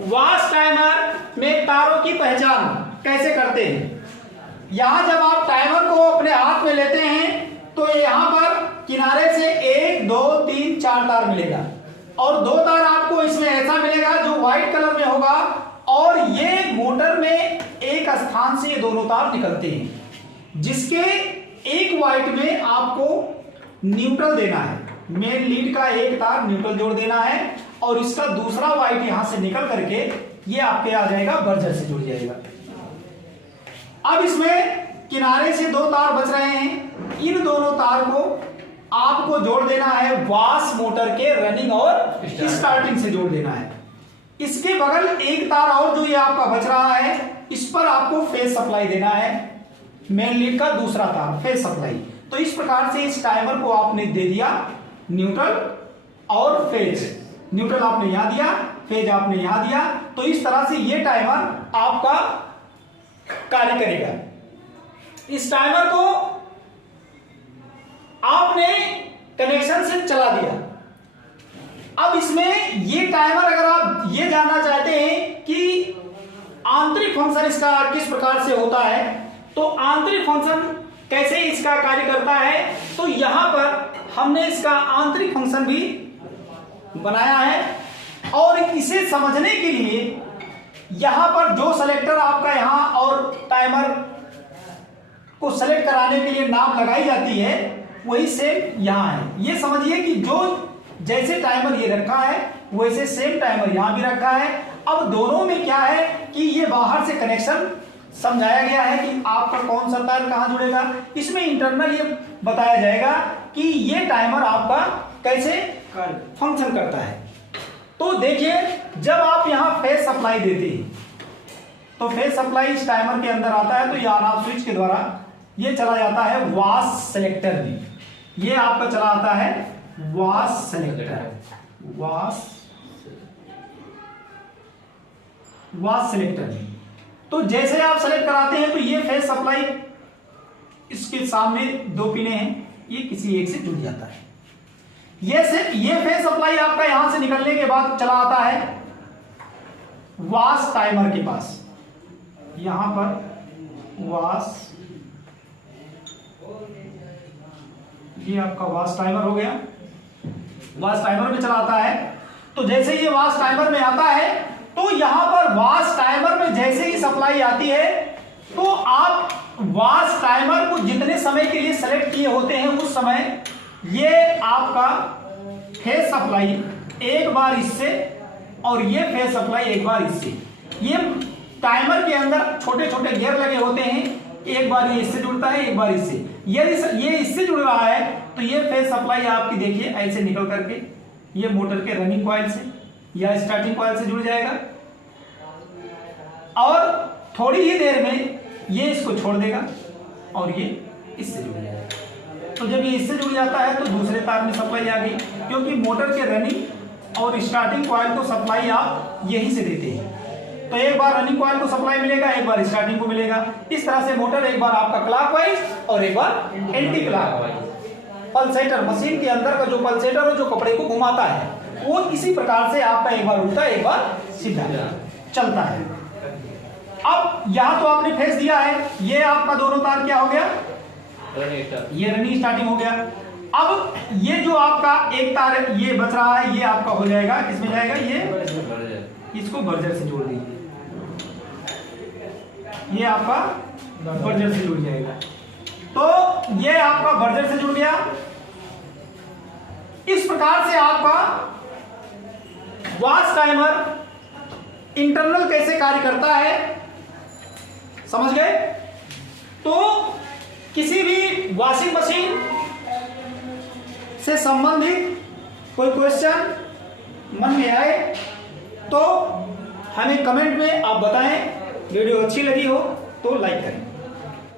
Wash timer में तारों की पहचान कैसे करते हैं। यहां जब आप टाइमर को अपने हाथ में लेते हैं तो यहां पर किनारे से 1 2 3 4 तार मिलेगा और 2 तार आपको इसमें ऐसा मिलेगा जो व्हाइट कलर में होगा और ये मोटर में एक स्थान से ये दोनों तार निकलते हैं जिसके एक व्हाइट में आपको न्यूट्रल देना है। मेन लीड का एक तार न्यूट्रल जोड़ देना है और इसका दूसरा व्हाइट यहां से निकल करके ये आपके आ जाएगा, बर्जर से जुड़ जाएगा। अब इसमें किनारे से 2 तार बच रहे हैं, इन दोनों तार को आपको जोड़ देना है वॉश मोटर के रनिंग और स्टार्टिंग से जोड़ देना है। इसके बगल एक तार और जो ये आपका बच रहा है इस पर आपको फेज सप्लाई देना है, मेन लीड का दूसरा तार फेज सप्लाई। तो इस प्रकार से इस टाइमर को आपने दे दिया न्यूट्रल और फेज। न्यूट्रल आपने यहां दिया, फेज आपने यहां दिया, तो इस तरह से ये टाइमर आपका कार्य करेगा। इस टाइमर को आपने कनेक्शन से चला दिया। अब इसमें ये टाइमर अगर आप ये जानना चाहते हैं कि आंतरिक फंक्शन इसका किस प्रकार से होता है तो आंतरिक फंक्शन कैसे इसका कार्य करता है, तो यहां पर हमने इसका आंतरिक फंक्शन भी बनाया है और इसे समझने के लिए यहां पर जो सेलेक्टर आपका यहां और टाइमर को सेलेक्ट कराने के लिए नाम लगाई जाती है वही सेम यहां है। ये समझिए कि जो जैसे टाइमर ये रखा है वैसे सेम टाइमर यहां भी रखा है। अब दोनों में क्या है कि ये बाहर से कनेक्शन समझाया गया है कि आपका कौन सा तार कहां जुड़ेगा। इसमें इंटरनल ये बताया जाएगा कि ये टाइमर आपका कैसे फंक्शन करता है। तो देखिए जब आप यहां फेज सप्लाई देते हैं तो फेज सप्लाई इस टाइमर के अंदर आता है तो ये ऑन ऑफ स्विच के द्वारा ये चला जाता है वॉश सेलेक्टर में। ये आपका चला आता है वॉश सेलेक्टर, वॉश सेलेक्टर में। तो जैसे आप सेलेक्ट कराते हैं तो ये फेज सप्लाई इसके सामने 2 पिने हैं, ये किसी एक से जुड़ जाता है। ये फेज सप्लाई आपका यहां से निकलने के बाद चला आता है वॉश टाइमर के पास। यहां पर वॉश, ये आपका वॉश टाइमर हो गया, वॉश टाइमर में चला आता है। तो जैसे ये वॉश टाइमर में आता है तो यहां पर वॉश टाइमर में जैसे ही सप्लाई आती है तो आप वॉश टाइमर को जितने समय के लिए सेलेक्ट किए होते हैं उस समय ये आपका फेज सप्लाई एक बार इससे और ये फेज सप्लाई एक बार इससे। ये टाइमर के अंदर छोटे छोटे गियर लगे होते हैं, एक बार ये इससे जुड़ता है एक बार इससे। यदि ये इससे जुड़ रहा है तो ये फेज सप्लाई आपकी देखिए ऐसे निकल करके ये मोटर के रनिंग कॉइल से या स्टार्टिंग कॉइल से जुड़ जाएगा और थोड़ी ही देर में ये इसको छोड़ देगा और ये इससे जुड़ जाएगा। तो जब ये इससे जुड़ जाता है तो दूसरे तार में सप्लाई आ गई, क्योंकि मोटर के रनिंग और स्टार्टिंग कॉइल को सप्लाई आप यहीं से देते हैं। तो एक बार रनिंग कॉइल को सप्लाई मिलेगा, एक बार स्टार्टिंग को मिलेगा। इस तरह से मोटर एक बार आपका क्लॉकवाइज और एक बार एंटी क्लॉकवाइज। पल्सेटर, मशीन के अंदर का जो पल्सेटर हो जो कपड़े को घुमाता है वो इसी प्रकार से आपका एक बार उल्टा एक बार सीधा चलता है। अब यहां तो आपने फेस दिया है, ये आपका दोनों तार क्या हो गया, ये रनिंग स्टार्टिंग हो गया। अब ये जो आपका एक तार ये बच रहा है ये आपका हो जाएगा, किसमें जाएगा, ये इसको बर्जर से जोड़ दीजिए, ये आपका बर्जर से जुड़ जाएगा। तो ये आपका बर्जर से जुड़ गया। इस प्रकार से आपका वॉश टाइमर इंटरनल कैसे कार्य करता है समझ गए। तो किसी भी वॉशिंग मशीन से संबंधित कोई क्वेश्चन मन में आए तो हमें कमेंट में आप बताएं। वीडियो अच्छी लगी हो तो लाइक करें।